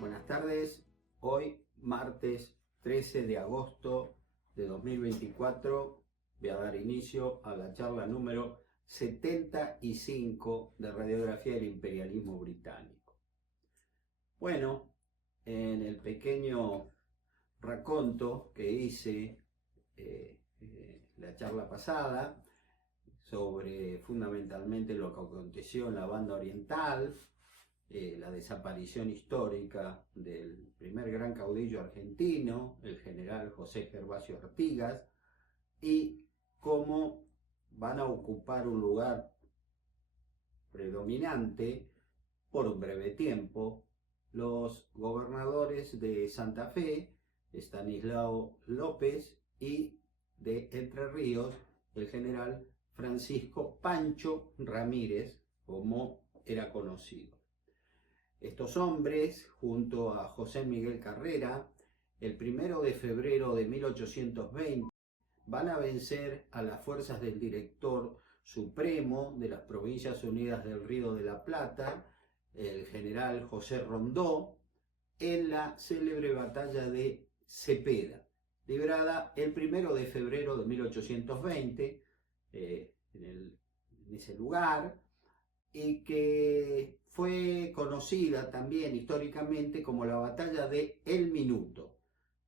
Buenas tardes, hoy martes 13 de agosto de 2024 voy a dar inicio a la charla número 75 de Radiografía del Imperialismo Británico. Bueno, en el pequeño raconto que hice la charla pasada sobre fundamentalmente lo que aconteció en la banda oriental, la desaparición histórica del primer gran caudillo argentino, el general José Gervasio Artigas, y cómo van a ocupar un lugar predominante por un breve tiempo los gobernadores de Santa Fe, Estanislao López, y de Entre Ríos, el general Francisco Pancho Ramírez, como era conocido. Estos hombres, junto a José Miguel Carrera, el 1 de febrero de 1820, van a vencer a las fuerzas del director supremo de las Provincias Unidas del Río de la Plata, el general José Rondó, en la célebre batalla de Cepeda, librada el 1 de febrero de 1820 en ese lugar, y que fue conocida también históricamente como la batalla de El Minuto,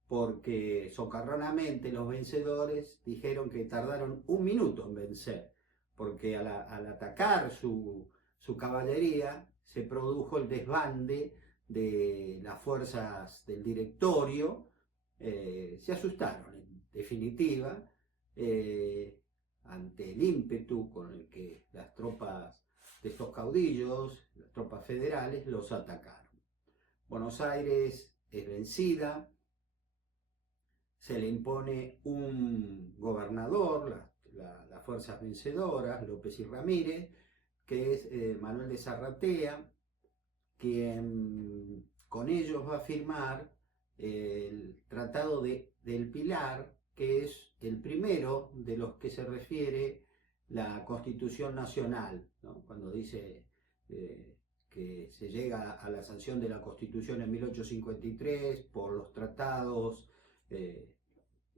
porque socarronamente los vencedores dijeron que tardaron un minuto en vencer, porque al atacar su caballería se produjo el desbande de las fuerzas del directorio, se asustaron en definitiva ante el ímpetu con el que las tropas de estos caudillos, las tropas federales, los atacaron. Buenos Aires es vencida, se le impone un gobernador, las fuerzas vencedoras, López y Ramírez, que es Manuel de Zarratea, quien con ellos va a firmar el Tratado del Pilar, que es el primero de los que se refiere la Constitución Nacional, ¿no? Cuando dice que se llega a la sanción de la Constitución en 1853 por los tratados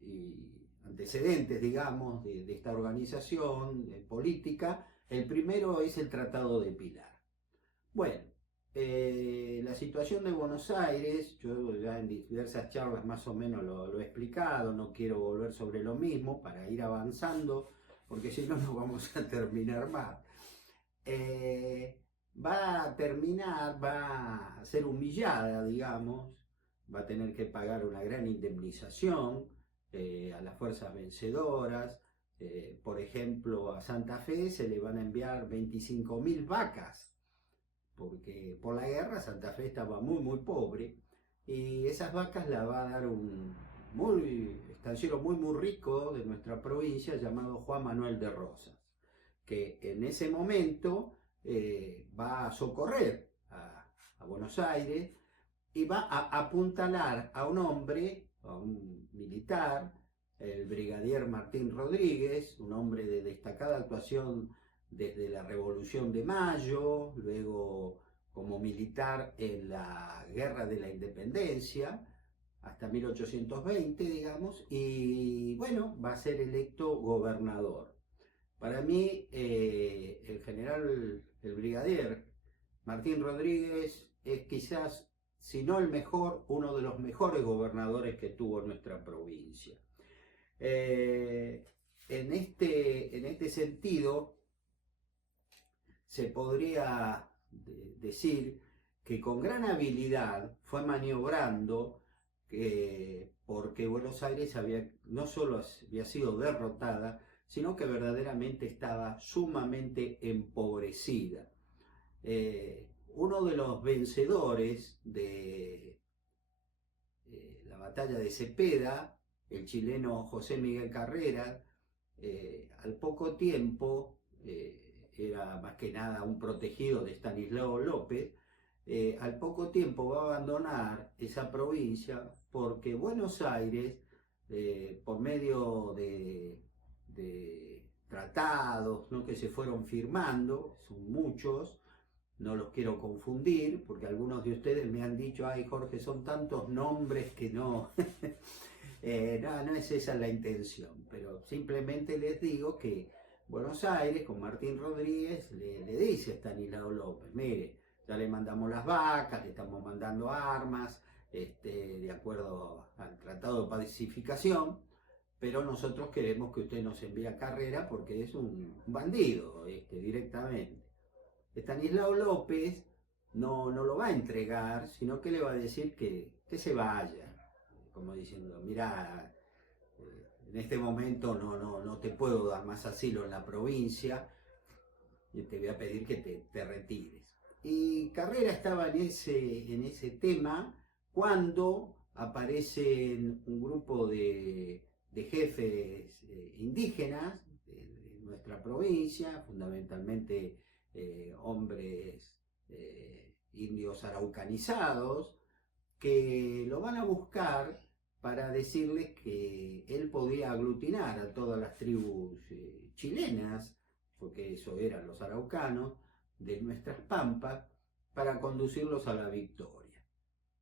y antecedentes, digamos, de esta organización política. El primero es el Tratado de Pilar. Bueno, la situación de Buenos Aires, yo ya en diversas charlas más o menos lo he explicado, no quiero volver sobre lo mismo para ir avanzando, porque si no, no vamos a terminar más. Va a ser humillada, digamos, va a tener que pagar una gran indemnización a las fuerzas vencedoras. Por ejemplo, a Santa Fe se le van a enviar 25.000 vacas, porque por la guerra Santa Fe estaba muy pobre, y esas vacas las va a dar un estanciero muy rico de nuestra provincia llamado Juan Manuel de Rosas, que en ese momento va a socorrer a Buenos Aires y va a apuntalar a un hombre, a un militar, el brigadier Martín Rodríguez, un hombre de destacada actuación desde la Revolución de Mayo, luego como militar en la Guerra de la Independencia, hasta 1820, digamos, y bueno, va a ser electo gobernador. Para mí, el brigadier Martín Rodríguez es quizás, si no el mejor, uno de los mejores gobernadores que tuvo nuestra provincia. En este sentido, se podría decir que con gran habilidad fue maniobrando, porque Buenos Aires no solo había sido derrotada, sino que verdaderamente estaba sumamente empobrecida. Uno de los vencedores de la batalla de Cepeda, el chileno José Miguel Carrera, al poco tiempo, era más que nada un protegido de Estanislao López, al poco tiempo va a abandonar esa provincia porque Buenos Aires, por medio de tratados, ¿no?, que se fueron firmando, son muchos, no los quiero confundir, porque algunos de ustedes me han dicho, ay Jorge, son tantos nombres que no, no es esa la intención, pero simplemente les digo que Buenos Aires, con Martín Rodríguez, le dice a Estanislao López, mire, ya le mandamos las vacas, le estamos mandando armas, de acuerdo al Tratado de Pacificación, pero nosotros queremos que usted nos envíe a Carrera porque es un bandido, directamente. Estanislao López no lo va a entregar, sino que le va a decir que se vaya, como diciendo, mira, en este momento no te puedo dar más asilo en la provincia, y te voy a pedir que te retires. Y Carrera estaba en ese tema cuando aparecen un grupo de jefes indígenas de nuestra provincia, fundamentalmente hombres indios araucanizados, que lo van a buscar para decirles que él podía aglutinar a todas las tribus chilenas, porque eso eran los araucanos, de nuestras pampas, para conducirlos a la victoria.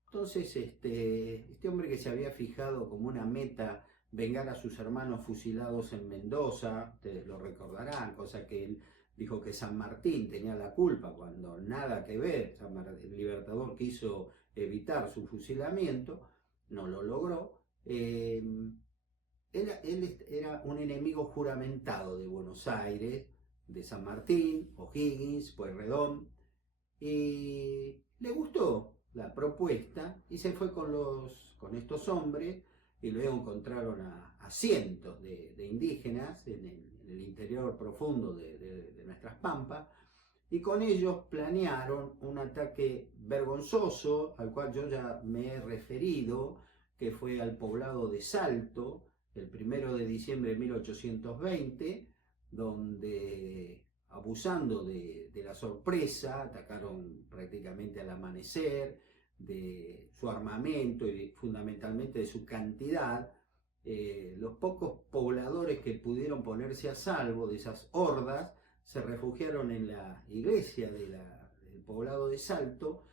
Entonces, este hombre que se había fijado como una meta vengar a sus hermanos fusilados en Mendoza, ustedes lo recordarán, cosa que él dijo que San Martín tenía la culpa, cuando nada que ver, el Libertador quiso evitar su fusilamiento, no lo logró. Él era un enemigo juramentado de Buenos Aires, de San Martín, O'Higgins, Pueyrredón, y le gustó la propuesta y se fue con estos hombres, y luego encontraron a cientos de indígenas en el interior profundo de nuestras pampas, y con ellos planearon un ataque vergonzoso al cual yo ya me he referido, que fue al poblado de Salto, el 1 de diciembre de 1820, donde, abusando de la sorpresa, atacaron prácticamente al amanecer, de su armamento y fundamentalmente de su cantidad. Los pocos pobladores que pudieron ponerse a salvo de esas hordas se refugiaron en la iglesia del poblado de Salto,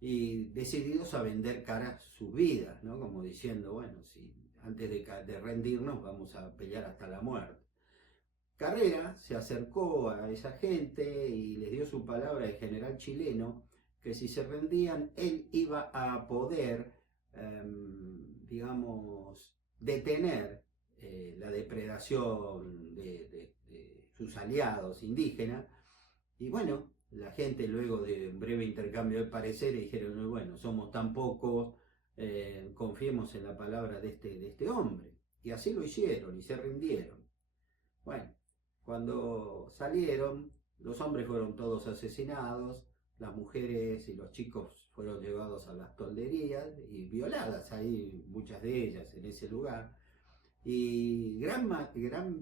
y decididos a vender caras sus vidas, ¿no? Como diciendo, bueno, si antes de rendirnos vamos a pelear hasta la muerte. Carrera se acercó a esa gente y les dio su palabra de general chileno, que si se rendían él iba a poder, digamos, detener la depredación de sus aliados indígenas. Y bueno, la gente, luego de un breve intercambio de pareceres, dijeron, bueno, somos tan pocos, confiemos en la palabra de este hombre. Y así lo hicieron y se rindieron. Bueno, cuando salieron, los hombres fueron todos asesinados, las mujeres y los chicos fueron llevados a las tolderías y violadas, ahí muchas de ellas en ese lugar. Y gran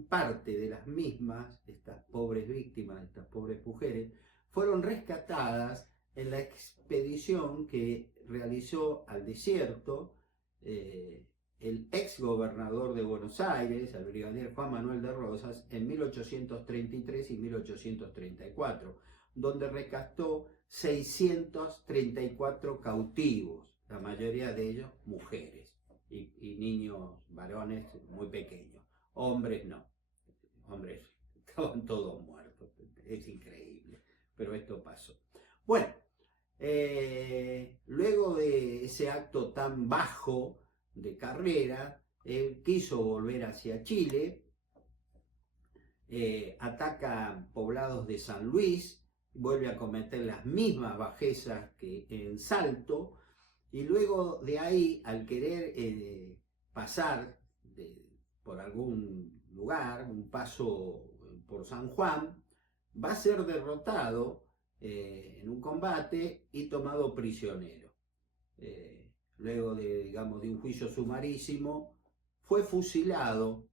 parte de las mismas, estas pobres víctimas, estas pobres mujeres, fueron rescatadas en la expedición que realizó al desierto el ex gobernador de Buenos Aires, el brigadier Juan Manuel de Rosas, en 1833 y 1834, donde rescató 634 cautivos, la mayoría de ellos mujeres. Y niños varones muy pequeños. Hombres no. Hombres estaban todos muertos. Es increíble. Pero esto pasó. Bueno, luego de ese acto tan bajo de Carrera, él quiso volver hacia Chile, ataca poblados de San Luis, vuelve a cometer las mismas bajezas que en Salto. Y luego de ahí, al querer pasar por algún lugar, un paso por San Juan, va a ser derrotado en un combate y tomado prisionero. Luego de un juicio sumarísimo, fue fusilado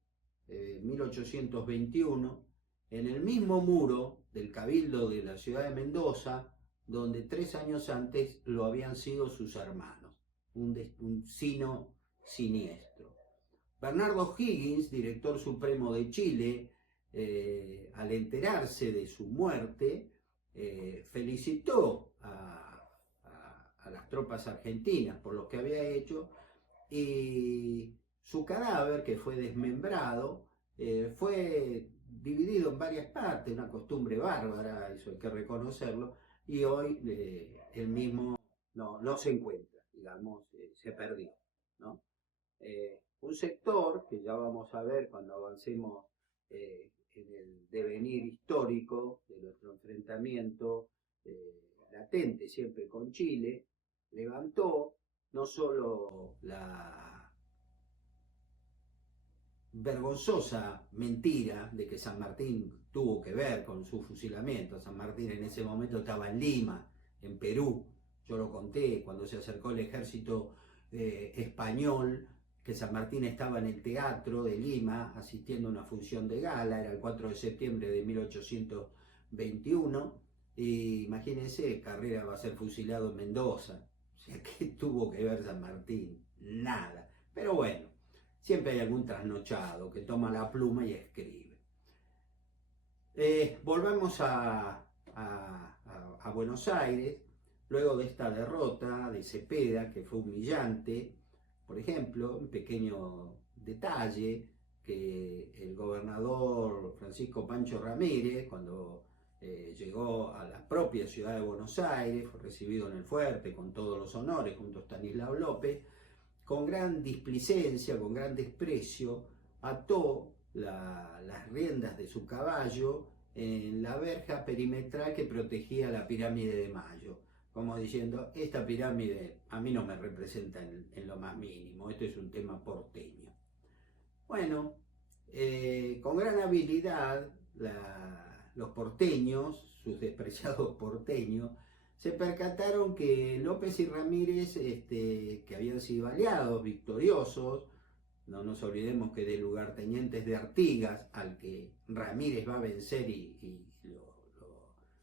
en 1821 en el mismo muro del Cabildo de la ciudad de Mendoza, donde 3 años antes lo habían sido sus hermanos, un sino siniestro. Bernardo O'Higgins, director supremo de Chile, al enterarse de su muerte, felicitó a las tropas argentinas por lo que había hecho, y su cadáver, que fue desmembrado, fue dividido en varias partes, una costumbre bárbara, eso hay que reconocerlo, y hoy el mismo no se encuentra, digamos, se perdió, ¿no? Un sector que ya vamos a ver cuando avancemos en el devenir histórico de nuestro enfrentamiento latente siempre con Chile, levantó no solo la vergonzosa mentira de que San Martín tuvo que ver con su fusilamiento. San Martín en ese momento estaba en Lima, en Perú. Yo lo conté cuando se acercó el ejército español, que San Martín estaba en el teatro de Lima asistiendo a una función de gala, era el 4 de septiembre de 1821, y imagínense, Carrera va a ser fusilado en Mendoza. O sea, ¿qué tuvo que ver San Martín? Nada. Pero bueno, siempre hay algún trasnochado que toma la pluma y escribe. Volvamos a Buenos Aires, luego de esta derrota de Cepeda, que fue humillante. Por ejemplo, un pequeño detalle, que el gobernador Francisco Pancho Ramírez, cuando llegó a la propia ciudad de Buenos Aires, fue recibido en el fuerte con todos los honores junto a Estanislao López, con gran displicencia, con gran desprecio, ató las riendas de su caballo en la verja perimetral que protegía la pirámide de Mayo, como diciendo, esta pirámide a mí no me representa en lo más mínimo, esto es un tema porteño. Bueno, con gran habilidad los porteños, sus despreciados porteños, se percataron que López y Ramírez, que habían sido aliados, victoriosos, no nos olvidemos que del lugarteniente de Artigas, al que Ramírez va a vencer y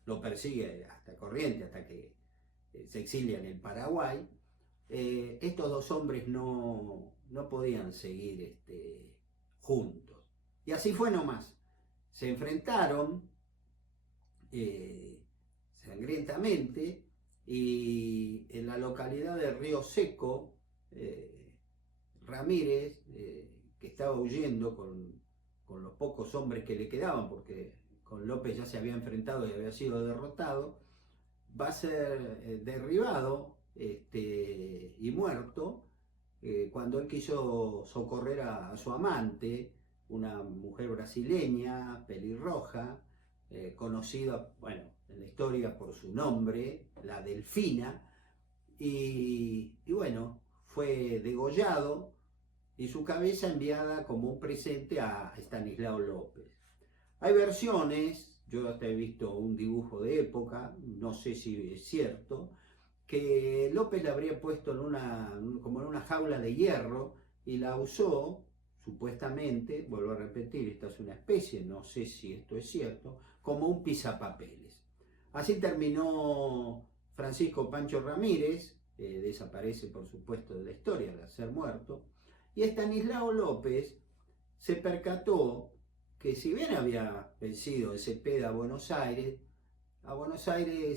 lo persigue hasta Corrientes, hasta que se exilia en el Paraguay, estos dos hombres no podían seguir juntos. Y así fue nomás. Se enfrentaron sangrientamente, y en la localidad de Río Seco, Ramírez, que estaba huyendo con los pocos hombres que le quedaban, porque con López ya se había enfrentado y había sido derrotado, va a ser derribado y muerto cuando él quiso socorrer a su amante, una mujer brasileña, pelirroja, conocida, bueno, en la historia por su nombre, la Delfina, y bueno, fue degollado y su cabeza enviada como un presente a Estanislao López. Hay versiones, yo hasta he visto un dibujo de época, no sé si es cierto, que López la habría puesto como en una jaula de hierro y la usó, supuestamente, vuelvo a repetir, esta es una especie, no sé si esto es cierto, como un pisapapeles. Así terminó Francisco Pancho Ramírez, desaparece por supuesto de la historia al ser muerto, y Estanislao López se percató que si bien había vencido en Cepeda a Buenos Aires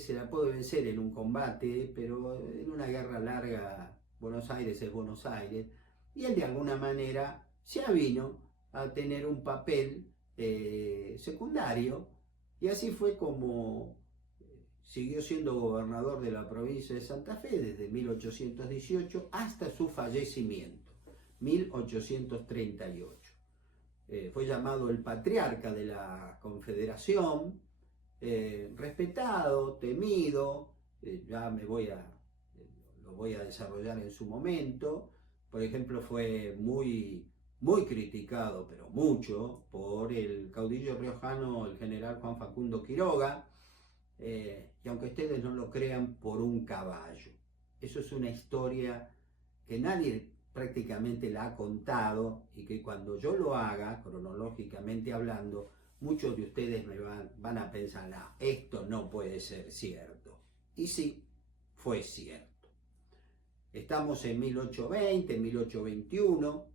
se la puede vencer en un combate, pero en una guerra larga Buenos Aires es Buenos Aires, y él de alguna manera se avino a tener un papel secundario, y así fue como siguió siendo gobernador de la provincia de Santa Fe desde 1818 hasta su fallecimiento, 1838. Fue llamado el patriarca de la Confederación, respetado, temido, ya lo voy a desarrollar en su momento. Por ejemplo, fue muy criticado, pero mucho, por el caudillo riojano, el general Juan Facundo Quiroga, y aunque ustedes no lo crean, por un caballo. Eso es una historia que nadie prácticamente la ha contado, y que cuando yo lo haga, cronológicamente hablando, muchos de ustedes me van a pensar, no, esto no puede ser cierto. Y sí, fue cierto. Estamos en 1820, 1821.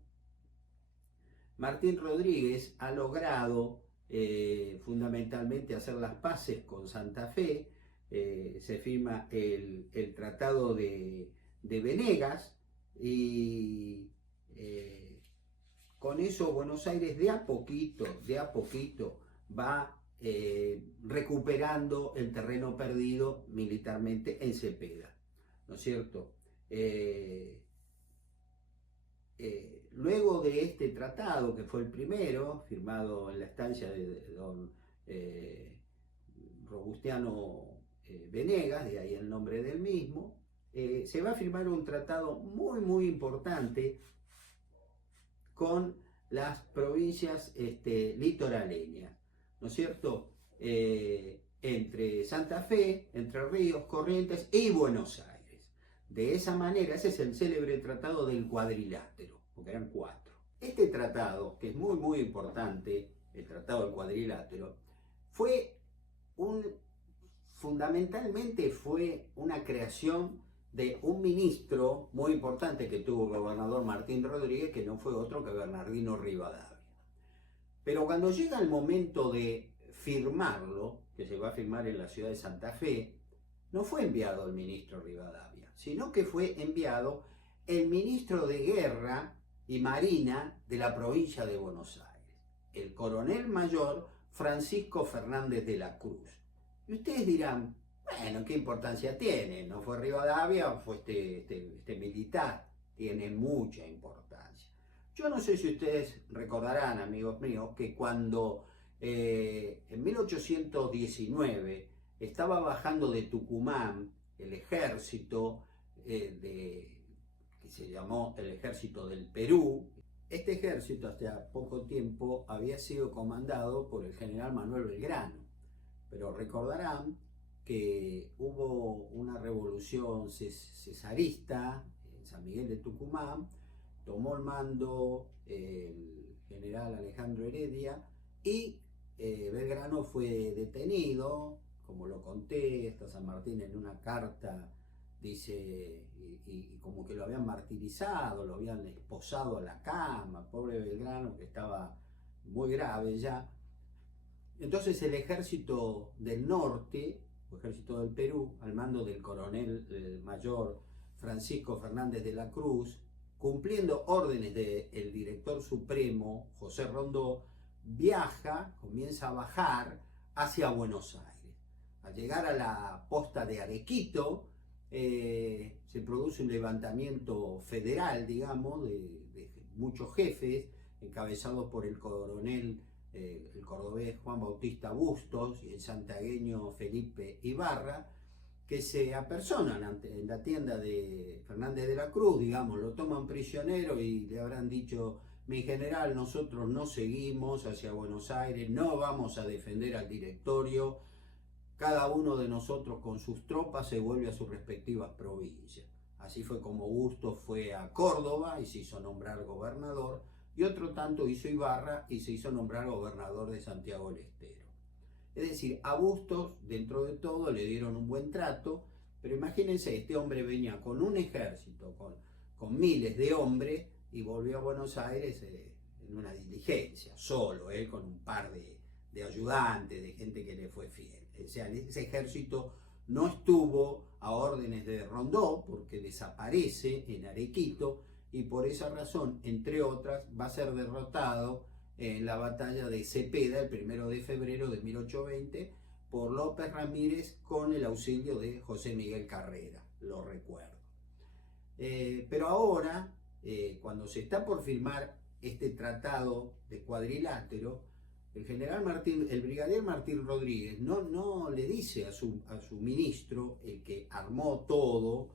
Martín Rodríguez ha logrado fundamentalmente hacer las paces con Santa Fe, se firma el Tratado de Venegas y con eso Buenos Aires de a poquito va recuperando el terreno perdido militarmente en Cepeda, ¿no es cierto? Luego de este tratado, que fue el primero, firmado en la estancia de don Robustiano Venegas, de ahí el nombre del mismo, se va a firmar un tratado muy importante con las provincias litoraleñas, ¿no es cierto? Entre Santa Fe, Entre Ríos, Corrientes y Buenos Aires. De esa manera, ese es el célebre tratado del Cuadrilátero, porque eran 4. Este tratado, que es muy importante, el tratado del Cuadrilátero, fundamentalmente fue una creación de un ministro muy importante que tuvo el gobernador Martín Rodríguez, que no fue otro que Bernardino Rivadavia. Pero cuando llega el momento de firmarlo, que se va a firmar en la ciudad de Santa Fe, no fue enviado el ministro Rivadavia, sino que fue enviado el ministro de Guerra y Marina de la provincia de Buenos Aires, el coronel mayor Francisco Fernández de la Cruz. Y ustedes dirán, bueno, ¿qué importancia tiene? No fue Rivadavia, fue este militar. Tiene mucha importancia. Yo no sé si ustedes recordarán, amigos míos, que cuando en 1819 estaba bajando de Tucumán el ejército que se llamó el Ejército del Perú. Este ejército hasta poco tiempo había sido comandado por el general Manuel Belgrano. Pero recordarán que hubo una revolución cesarista en San Miguel de Tucumán, tomó el mando el general Alejandro Heredia y Belgrano fue detenido, como lo conté, hasta San Martín en una carta dice, y como que lo habían martirizado, lo habían esposado a la cama, pobre Belgrano, que estaba muy grave ya. Entonces el ejército del norte, o ejército del Perú, al mando del coronel mayor Francisco Fernández de la Cruz, cumpliendo órdenes del director supremo, José Rondó, comienza a bajar hacia Buenos Aires. Al llegar a la posta de Arequito, se produce un levantamiento federal, digamos, de muchos jefes, encabezados por el coronel el cordobés Juan Bautista Bustos y el santiagueño Felipe Ibarra, que se apersonan en la tienda de Fernández de la Cruz, digamos, lo toman prisionero y le habrán dicho: mi general, nosotros no seguimos hacia Buenos Aires, no vamos a defender al directorio, cada uno de nosotros con sus tropas se vuelve a sus respectivas provincias. Así fue como Bustos fue a Córdoba y se hizo nombrar gobernador, y otro tanto hizo Ibarra y se hizo nombrar gobernador de Santiago del Estero. Es decir, a Bustos, dentro de todo, le dieron un buen trato, pero imagínense, este hombre venía con un ejército, con miles de hombres, y volvió a Buenos Aires en una diligencia, solo, con un par de ayudantes, de gente que le fue fiel. O sea, ese ejército no estuvo a órdenes de Rondó, porque desaparece en Arequito, y por esa razón, entre otras, va a ser derrotado en la batalla de Cepeda el 1 de febrero de 1820 por López Ramírez con el auxilio de José Miguel Carrera, lo recuerdo. Pero ahora, cuando se está por firmar este tratado de Cuadrilátero, el brigadier Martín Rodríguez no le dice a su ministro, el que armó todo,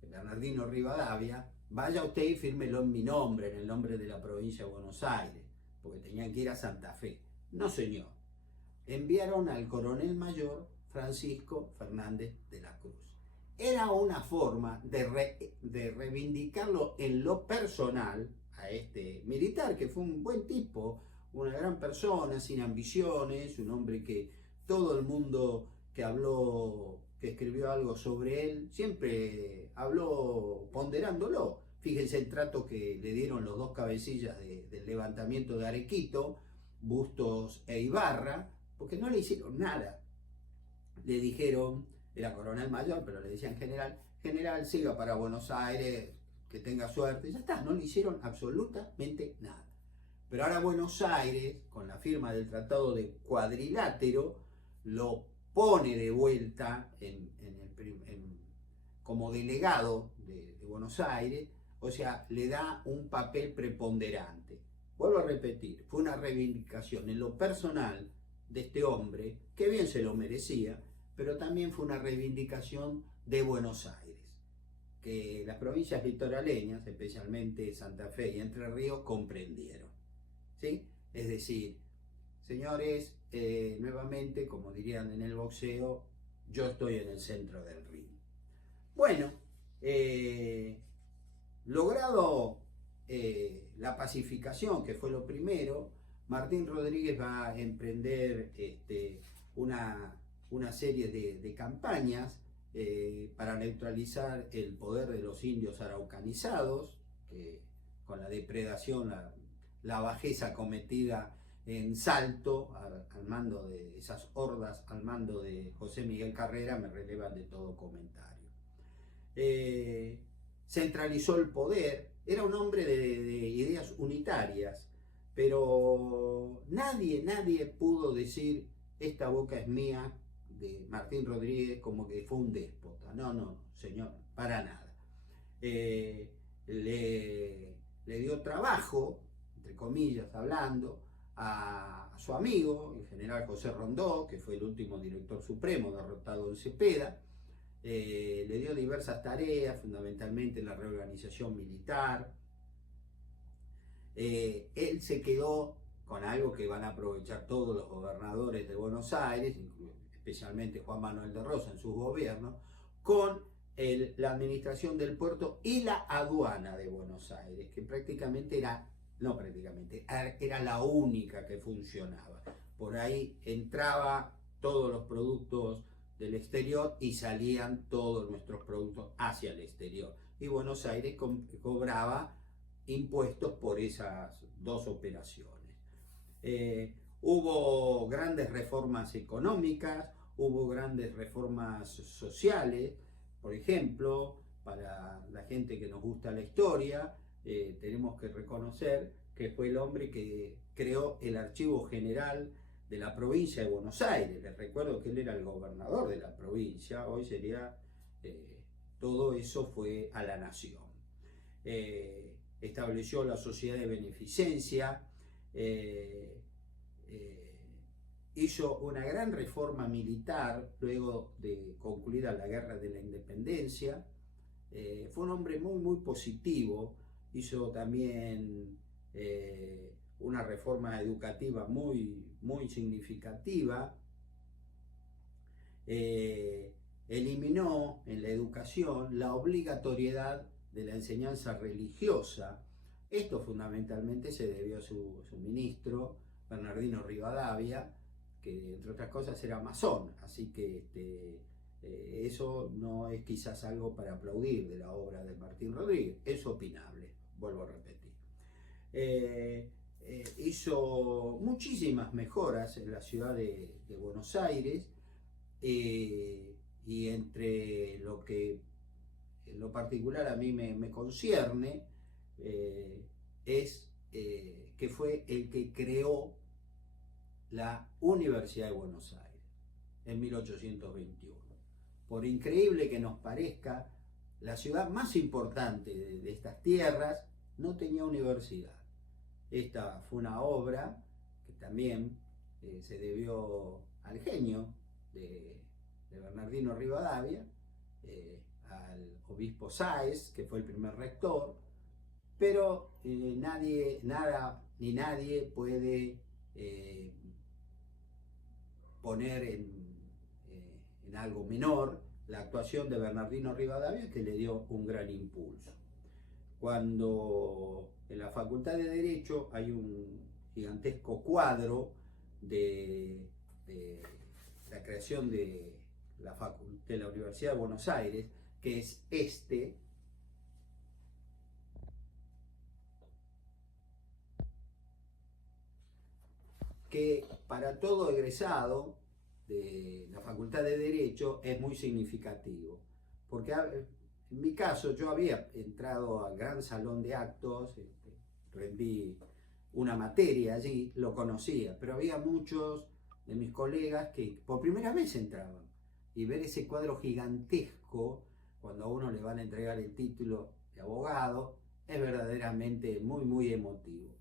Bernardino Rivadavia: vaya usted y fírmelo en mi nombre, en el nombre de la provincia de Buenos Aires, porque tenían que ir a Santa Fe. No, señor. Enviaron al coronel mayor Francisco Fernández de la Cruz. Era una forma de reivindicarlo en lo personal a este militar, que fue un buen tipo, una gran persona, sin ambiciones, un hombre que todo el mundo que escribió algo sobre él, siempre habló ponderándolo. Fíjense el trato que le dieron los dos cabecillas del levantamiento de Arequito, Bustos e Ibarra, porque no le hicieron nada. Le dijeron: era coronel mayor, pero le decían general, general, siga para Buenos Aires, que tenga suerte, ya está, no le hicieron absolutamente nada. Pero ahora Buenos Aires, con la firma del Tratado de Cuadrilátero, lo pone de vuelta como delegado de Buenos Aires, o sea, le da un papel preponderante. Vuelvo a repetir, fue una reivindicación en lo personal de este hombre, que bien se lo merecía, pero también fue una reivindicación de Buenos Aires, que las provincias litoraleñas, especialmente Santa Fe y Entre Ríos, comprendieron. ¿Sí? Es decir, señores, nuevamente, como dirían en el boxeo, yo estoy en el centro del ring. Bueno, logrado la pacificación, que fue lo primero, Martín Rodríguez va a emprender una serie de campañas para neutralizar el poder de los indios araucanizados, que con la depredación, la bajeza cometida en Salto, al mando de esas hordas, al mando de José Miguel Carrera, me relevan de todo comentario. Centralizó el poder, era un hombre de ideas unitarias, pero nadie pudo decir esta boca es mía de Martín Rodríguez como que fue un déspota. No, señor, para nada. Le dio trabajo, entre comillas hablando, a su amigo, el general José Rondó, que fue el último director supremo derrotado en Cepeda. Le dio diversas tareas, fundamentalmente la reorganización militar. Él se quedó con algo que van a aprovechar todos los gobernadores de Buenos Aires, especialmente Juan Manuel de Rosas en sus gobiernos, con la administración del puerto y la aduana de Buenos Aires, que era la única que funcionaba. Por ahí entraba todos los productos del exterior y salían todos nuestros productos hacia el exterior. Y Buenos Aires cobraba impuestos por esas dos operaciones. Hubo grandes reformas económicas, hubo grandes reformas sociales, por ejemplo, para la gente que nos gusta la historia, tenemos que reconocer que fue el hombre que creó el Archivo General de la provincia de Buenos Aires. Les recuerdo que él era el gobernador de la provincia, hoy sería, todo eso fue a la nación. Estableció la sociedad de beneficencia, hizo una gran reforma militar luego de concluida la guerra de la independencia. Fue un hombre muy positivo, hizo también una reforma educativa muy significativa. Eliminó en la educación la obligatoriedad de la enseñanza religiosa. Esto fundamentalmente se debió a su ministro, Bernardino Rivadavia, que entre otras cosas era masón, así que eso no es quizás algo para aplaudir de la obra de Martín Rodríguez, es opinable, vuelvo a repetir. Hizo muchísimas mejoras en la ciudad de Buenos Aires, y entre lo que en lo particular a mí me concierne, es que fue el que creó la Universidad de Buenos Aires en 1821. Por increíble que nos parezca, la ciudad más importante de estas tierras no tenía universidad. Esta fue una obra que también se debió al genio de Bernardino Rivadavia, al obispo Sáez, que fue el primer rector, pero nadie puede poner en algo menor la actuación de Bernardino Rivadavia, que le dio un gran impulso. Cuando en la Facultad de Derecho hay un gigantesco cuadro de la creación de la Universidad de Buenos Aires, que es que para todo egresado de la Facultad de Derecho es muy significativo, porque en mi caso yo había entrado al gran salón de actos, rendí una materia allí, lo conocía, pero había muchos de mis colegas que por primera vez entraban, y ver ese cuadro gigantesco cuando a uno le van a entregar el título de abogado es verdaderamente muy emotivo.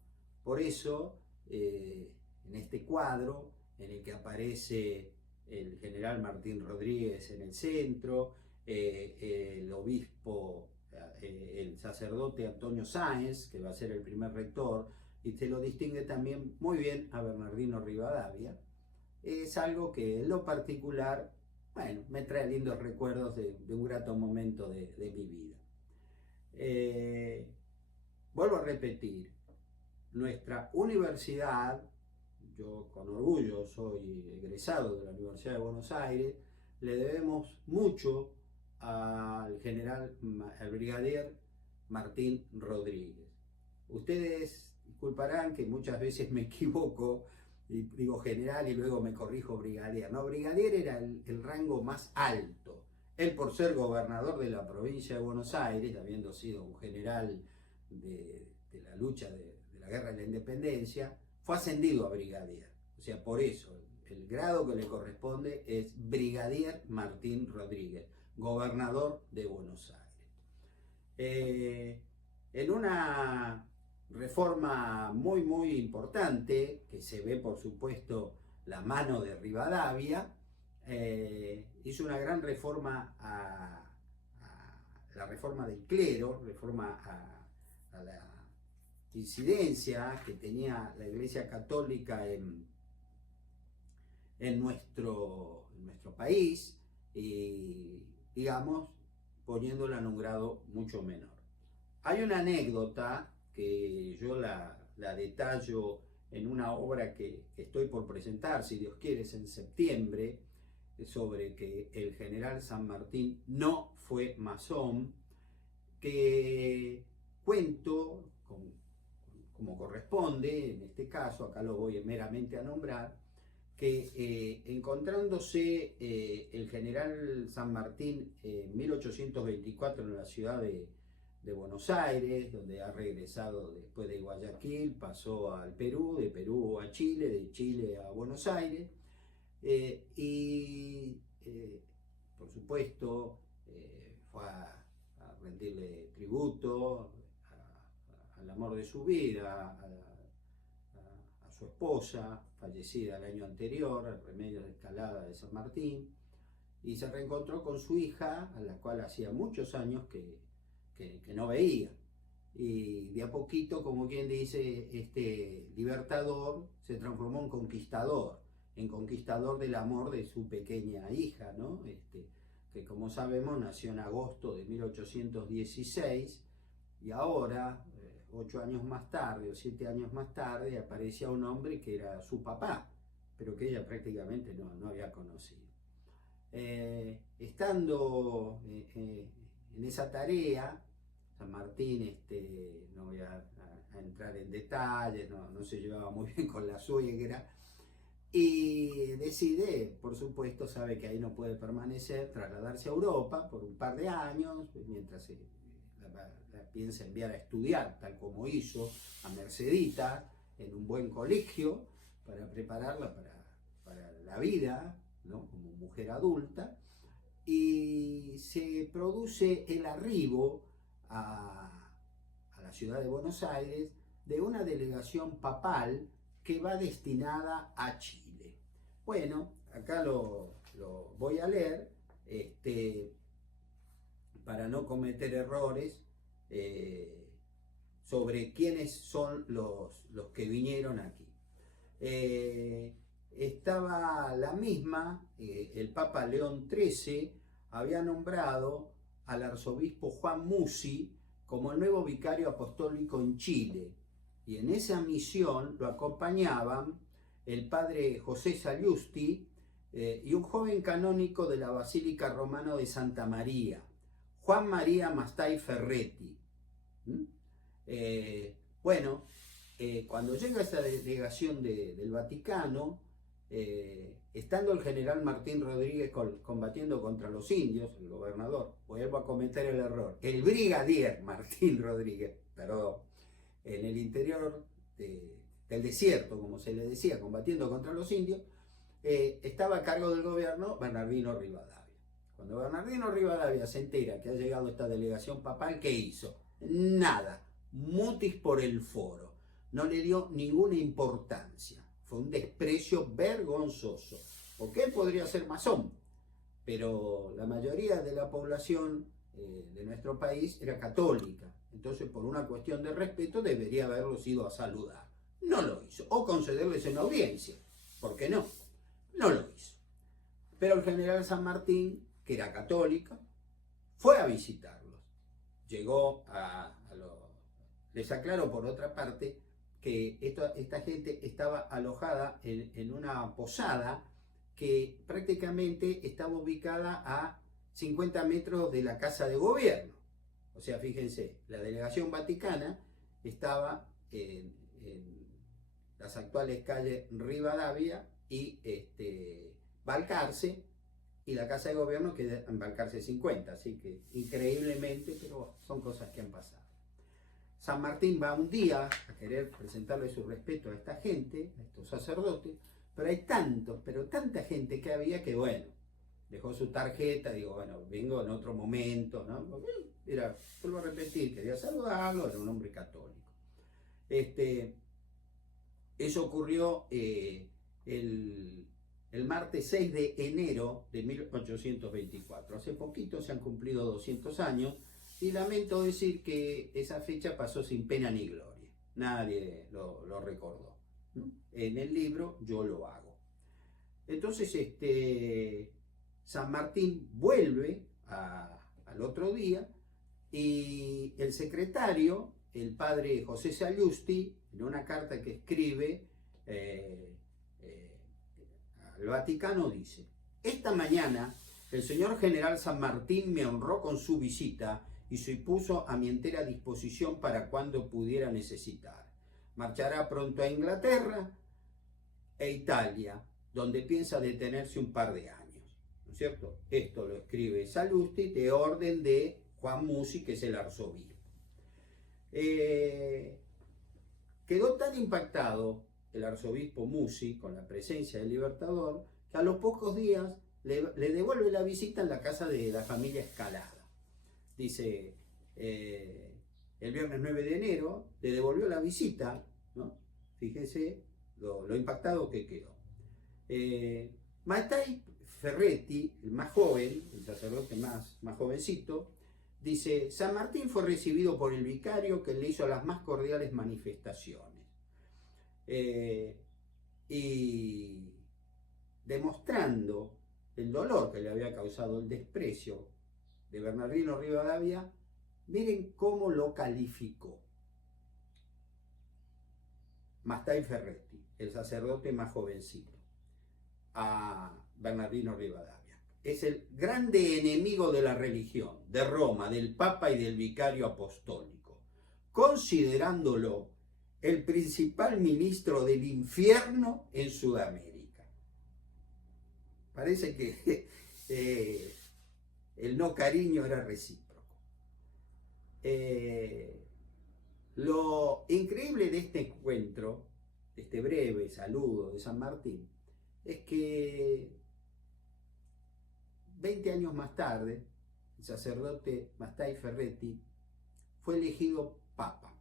Por eso, en este cuadro, en el que aparece el general Martín Rodríguez en el centro, el obispo, el sacerdote Antonio Sáenz, que va a ser el primer rector, y se lo distingue también muy bien a Bernardino Rivadavia, es algo que en lo particular, bueno, me trae lindos recuerdos de un grato momento de mi vida. Vuelvo a repetir, nuestra universidad, yo con orgullo soy egresado de la Universidad de Buenos Aires, le debemos mucho al general, al brigadier Martín Rodríguez. Ustedes disculparán que muchas veces me equivoco y digo general y luego me corrijo brigadier. No, brigadier era el rango más alto. Él, por ser gobernador de la provincia de Buenos Aires, habiendo sido un general de la lucha de la guerra de la independencia, fue ascendido a brigadier. O sea, por eso el grado que le corresponde es brigadier Martín Rodríguez, gobernador de Buenos Aires. En una reforma muy importante, que se ve por supuesto la mano de Rivadavia, hizo una gran reforma a la reforma del clero, reforma a la incidencia que tenía la Iglesia Católica en nuestro país, y digamos, poniéndola en un grado mucho menor. Hay una anécdota que yo la detallo en una obra que estoy por presentar, si Dios quiere, es en septiembre, sobre que el general San Martín no fue masón, que cuento como corresponde, en este caso, acá lo voy meramente a nombrar, que encontrándose el general San Martín en 1824 en la ciudad de Buenos Aires, donde ha regresado después de Guayaquil, pasó al Perú, de Perú a Chile, de Chile a Buenos Aires, por supuesto fue a rendirle tributo al amor de su vida, a su esposa, fallecida el año anterior, el remedio de Escalada de San Martín, y se reencontró con su hija, a la cual hacía muchos años que no veía. Y de a poquito, como quien dice, este libertador se transformó en conquistador del amor de su pequeña hija, ¿no? Que como sabemos nació en agosto de 1816, y ahora, 8 años más tarde o 7 años más tarde, aparecía un hombre que era su papá, pero que ella prácticamente no había conocido. Estando en esa tarea, San Martín, no voy a entrar en detalles, no se llevaba muy bien con la suegra, y decide, por supuesto, sabe que ahí no puede permanecer, trasladarse a Europa por un par de años, mientras la piensa enviar a estudiar, tal como hizo a Mercedita, en un buen colegio, para prepararla para la vida, ¿no? Como mujer adulta, y se produce el arribo a la ciudad de Buenos Aires de una delegación papal que va destinada a Chile. Bueno, acá lo voy a leer para no cometer errores sobre quiénes son los que vinieron aquí. Estaba la misma, el Papa León XIII había nombrado al arzobispo Juan Musi como el nuevo vicario apostólico en Chile, y en esa misión lo acompañaban el padre José Saliusti y un joven canónico de la Basílica Romana de Santa María, Juan María Mastay Ferretti. Cuando llega esta delegación del Vaticano, estando el general Martín Rodríguez combatiendo contra los indios, el gobernador, vuelvo a cometer el error, el brigadier Martín Rodríguez, perdón, en el interior del desierto, como se le decía, combatiendo contra los indios, estaba a cargo del gobierno Bernardino Rivadavia. Cuando Bernardino Rivadavia se entera que ha llegado esta delegación papal, ¿qué hizo? Nada, mutis por el foro, no le dio ninguna importancia, fue un desprecio vergonzoso, porque él podría ser masón, pero la mayoría de la población de nuestro país era católica, entonces por una cuestión de respeto debería haberlos ido a saludar. No lo hizo, o concederles una audiencia, ¿por qué no? No lo hizo. Pero el general San Martín, que era católica, fue a visitarlos. Llegó Les aclaro por otra parte que esta gente estaba alojada en una posada que prácticamente estaba ubicada a 50 metros de la Casa de Gobierno. O sea, fíjense, la delegación vaticana estaba en las actuales calles Rivadavia y Balcarce, y la Casa de Gobierno queda en Balcarce 50, así que increíblemente, pero son cosas que han pasado. San Martín va un día a querer presentarle su respeto a esta gente, a estos sacerdotes, pero hay pero tanta gente que había que, bueno, dejó su tarjeta, digo, bueno, vengo en otro momento, ¿no? Era, vuelvo a repetir, quería saludarlo, era un hombre católico. Eso ocurrió el martes 6 de enero de 1824. Hace poquito se han cumplido 200 años y lamento decir que esa fecha pasó sin pena ni gloria. Nadie lo recordó, ¿no? En el libro yo lo hago. Entonces San Martín vuelve al otro día y el secretario, el padre José Sallusti, en una carta que escribe al Vaticano dice: esta mañana el señor general San Martín me honró con su visita y se puso a mi entera disposición para cuando pudiera necesitar. Marchará pronto a Inglaterra e Italia, donde piensa detenerse un par de años, ¿no es cierto? Esto lo escribe Sallusti de orden de Juan Musi, que es el arzobispo. Quedó tan impactado el arzobispo Musi con la presencia del Libertador que a los pocos días le devuelve la visita en la casa de la familia Escalada. Dice, el viernes 9 de enero le devolvió la visita, ¿no? Fíjense lo impactado que quedó. Mattei Ferretti, el más joven, el sacerdote más jovencito, dice: San Martín fue recibido por el vicario, que le hizo las más cordiales manifestaciones. Y demostrando el dolor que le había causado el desprecio de Bernardino Rivadavia, miren cómo lo calificó Mattei Ferretti, el sacerdote más jovencito, a Bernardino Rivadavia. Es el grande enemigo de la religión, de Roma, del Papa y del Vicario Apostólico, considerándolo el principal ministro del infierno en Sudamérica. Parece que el no cariño era recíproco. Lo increíble de este encuentro, de este breve saludo de San Martín, es que 20 años más tarde, el sacerdote Mattei Ferretti fue elegido papa,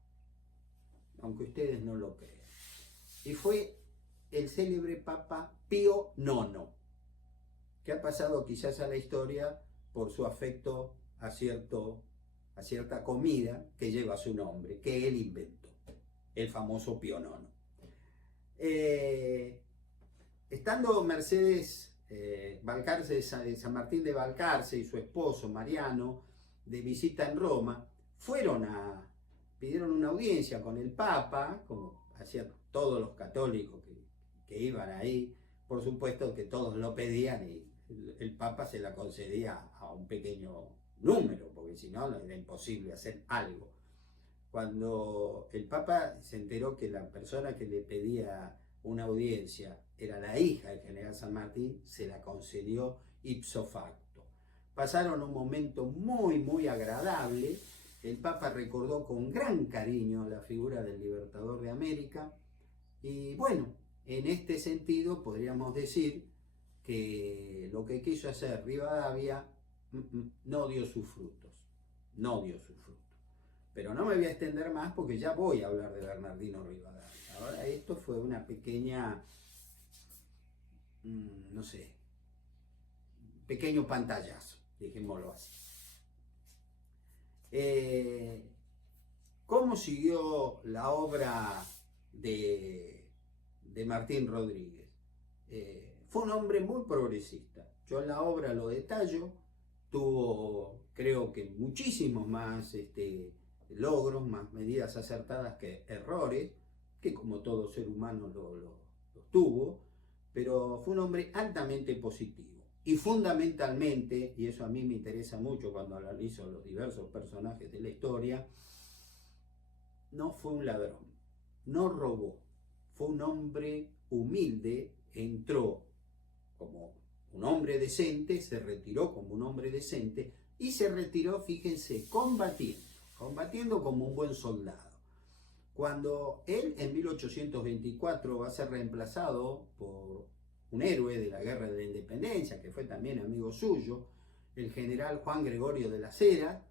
aunque ustedes no lo crean. Y fue el célebre Papa Pío IX, que ha pasado quizás a la historia por su afecto a cierta comida que lleva su nombre, que él inventó, el famoso Pío IX. Estando Mercedes Balcarce, San Martín de Balcarce y su esposo Mariano de visita en Roma, pidieron una audiencia con el Papa, como hacían todos los católicos que iban ahí. Por supuesto que todos lo pedían y el Papa se la concedía a un pequeño número, porque si no era imposible hacer algo. Cuando el Papa se enteró que la persona que le pedía una audiencia, era la hija del general San Martín, se la concedió ipso facto. Pasaron un momento muy agradable. El Papa recordó con gran cariño la figura del libertador de América y bueno, en este sentido podríamos decir que lo que quiso hacer Rivadavia no dio sus frutos, no dio sus frutos. Pero no me voy a extender más porque ya voy a hablar de Bernardino Rivadavia. Ahora esto fue una pequeña, no sé, pequeño pantallazo, dejémoslo así. ¿Cómo siguió la obra de Martín Rodríguez? Fue un hombre muy progresista. Yo en la obra lo detallo. Tuvo, creo que muchísimos más logros, más medidas acertadas que errores, que como todo ser humano los tuvo, pero fue un hombre altamente positivo. Y fundamentalmente, y eso a mí me interesa mucho cuando analizo los diversos personajes de la historia, no fue un ladrón, no robó, fue un hombre humilde, entró como un hombre decente, se retiró como un hombre decente y se retiró, fíjense, combatiendo como un buen soldado. Cuando él en 1824 va a ser reemplazado por un héroe de la Guerra de la Independencia, que fue también amigo suyo, el general Juan Gregorio de las Heras,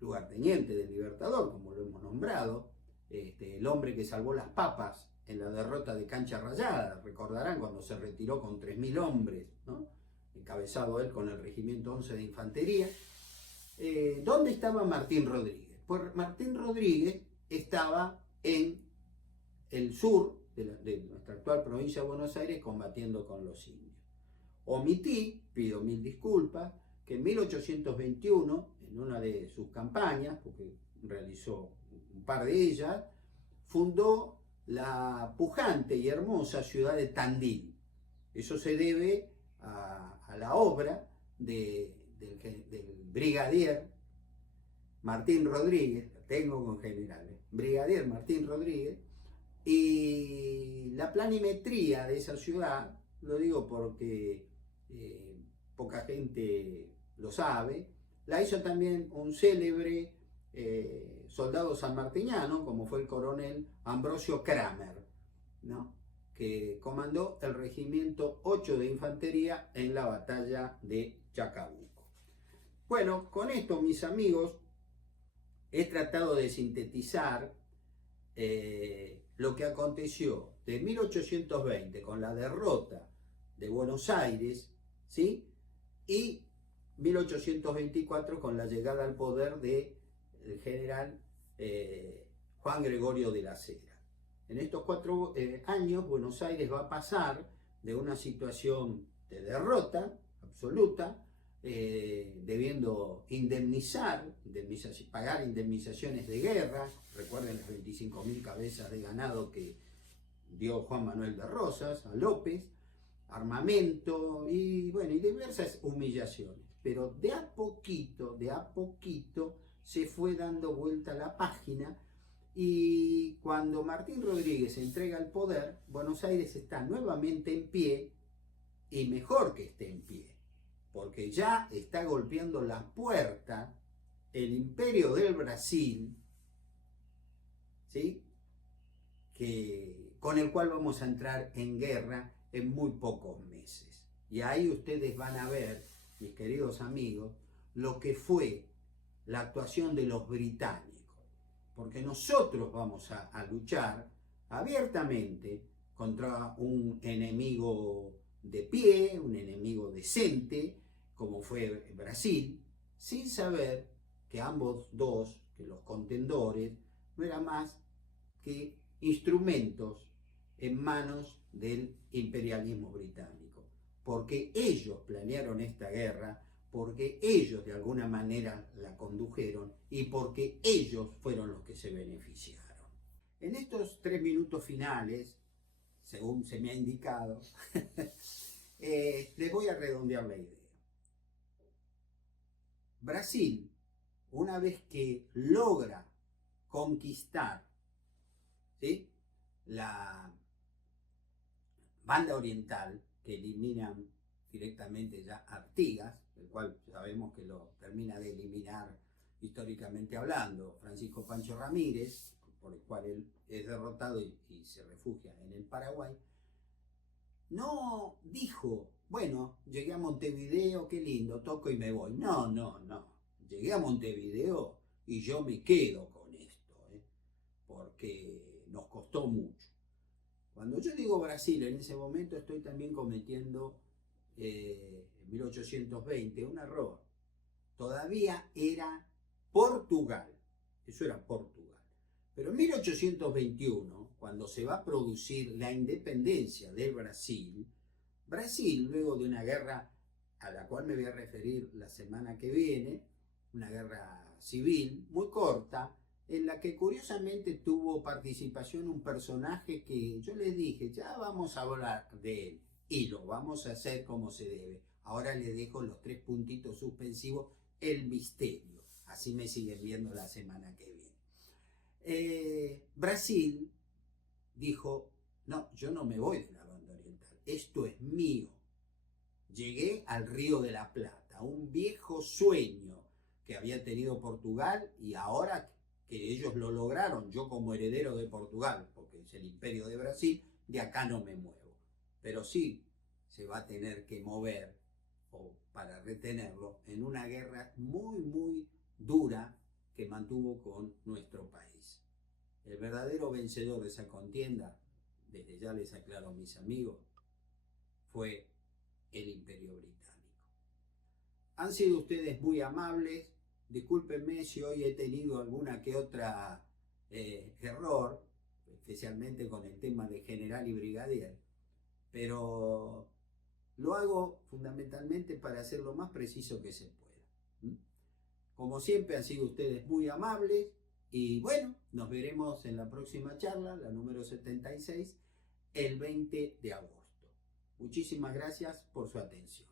lugarteniente del Libertador, como lo hemos nombrado, el hombre que salvó las papas en la derrota de Cancha Rayada, recordarán cuando se retiró con 3.000 hombres, ¿no? Encabezado él con el regimiento 11 de infantería. ¿Dónde estaba Martín Rodríguez? Pues Martín Rodríguez estaba en el sur de nuestra actual provincia de Buenos Aires combatiendo con los indios. Omití, pido mil disculpas, que en 1821, en una de sus campañas, porque realizó un par de ellas, fundó la pujante y hermosa ciudad de Tandil. Eso se debe a la obra del brigadier Martín Rodríguez, tengo con generales, brigadier Martín Rodríguez, y la planimetría de esa ciudad, lo digo porque poca gente lo sabe, la hizo también un célebre soldado sanmartiniano, como fue el coronel Ambrosio Kramer, ¿no? Que comandó el regimiento 8 de infantería en la batalla de Chacabuco. Bueno, con esto, mis amigos, he tratado de sintetizar lo que aconteció de 1820 con la derrota de Buenos Aires, ¿sí? Y 1824 con la llegada al poder del general Juan Gregorio de las Heras. En estos 4 años Buenos Aires va a pasar de una situación de derrota absoluta, debiendo pagar indemnizaciones de guerra. Recuerden las 25.000 cabezas de ganado que dio Juan Manuel de Rosas a López, armamento y bueno, y diversas humillaciones. Pero de a poquito se fue dando vuelta la página y cuando Martín Rodríguez entrega el poder, Buenos Aires está nuevamente en pie y mejor que esté en pie, porque ya está golpeando la puerta el Imperio del Brasil, ¿sí? Con el cual vamos a entrar en guerra en muy pocos meses. Y ahí ustedes van a ver, mis queridos amigos, lo que fue la actuación de los británicos, porque nosotros vamos a luchar abiertamente contra un enemigo de pie, un enemigo decente, como fue Brasil, sin saber que ambos dos, que los contendores, no eran más que instrumentos en manos del imperialismo británico, porque ellos planearon esta guerra, porque ellos de alguna manera la condujeron y porque ellos fueron los que se beneficiaron. En estos 3 minutos finales, según se me ha indicado, les voy a redondear la idea. Brasil, una vez que logra conquistar, ¿sí?, banda oriental, que eliminan directamente ya Artigas, el cual sabemos que lo termina de eliminar históricamente hablando Francisco Pancho Ramírez, por el cual él es derrotado y se refugia en el Paraguay, no dijo, bueno, llegué a Montevideo, qué lindo, toco y me voy. No, no, no. Llegué a Montevideo y yo me quedo con esto, porque nos costó mucho. Cuando yo digo Brasil, en ese momento estoy también cometiendo, en 1820, un error. Todavía era Portugal. Eso era Portugal. Pero en 1821, cuando se va a producir la independencia del Brasil, Brasil, luego de una guerra a la cual me voy a referir la semana que viene, una guerra civil muy corta, en la que curiosamente tuvo participación un personaje que yo les dije, ya vamos a hablar de él y lo vamos a hacer como se debe. Ahora les dejo los 3 puntitos suspensivos, el misterio. Así me siguen viendo la semana que viene. Brasil dijo, no, yo no me voy de la banda oriental, esto es mío. Llegué al Río de la Plata, un viejo sueño que había tenido Portugal y ahora que ellos lo lograron, yo como heredero de Portugal, porque es el imperio de Brasil, de acá no me muevo. Pero sí se va a tener que mover o para retenerlo en una guerra muy, muy dura que mantuvo con nuestro país. El verdadero vencedor de esa contienda, desde ya les aclaro a mis amigos, fue el Imperio Británico. Han sido ustedes muy amables, discúlpenme si hoy he tenido alguna que otra error, especialmente con el tema de general y brigadier, pero lo hago fundamentalmente para hacer lo más preciso que se pueda. Como siempre han sido ustedes muy amables y bueno, nos veremos en la próxima charla, la número 76, el 20 de agosto. Muchísimas gracias por su atención.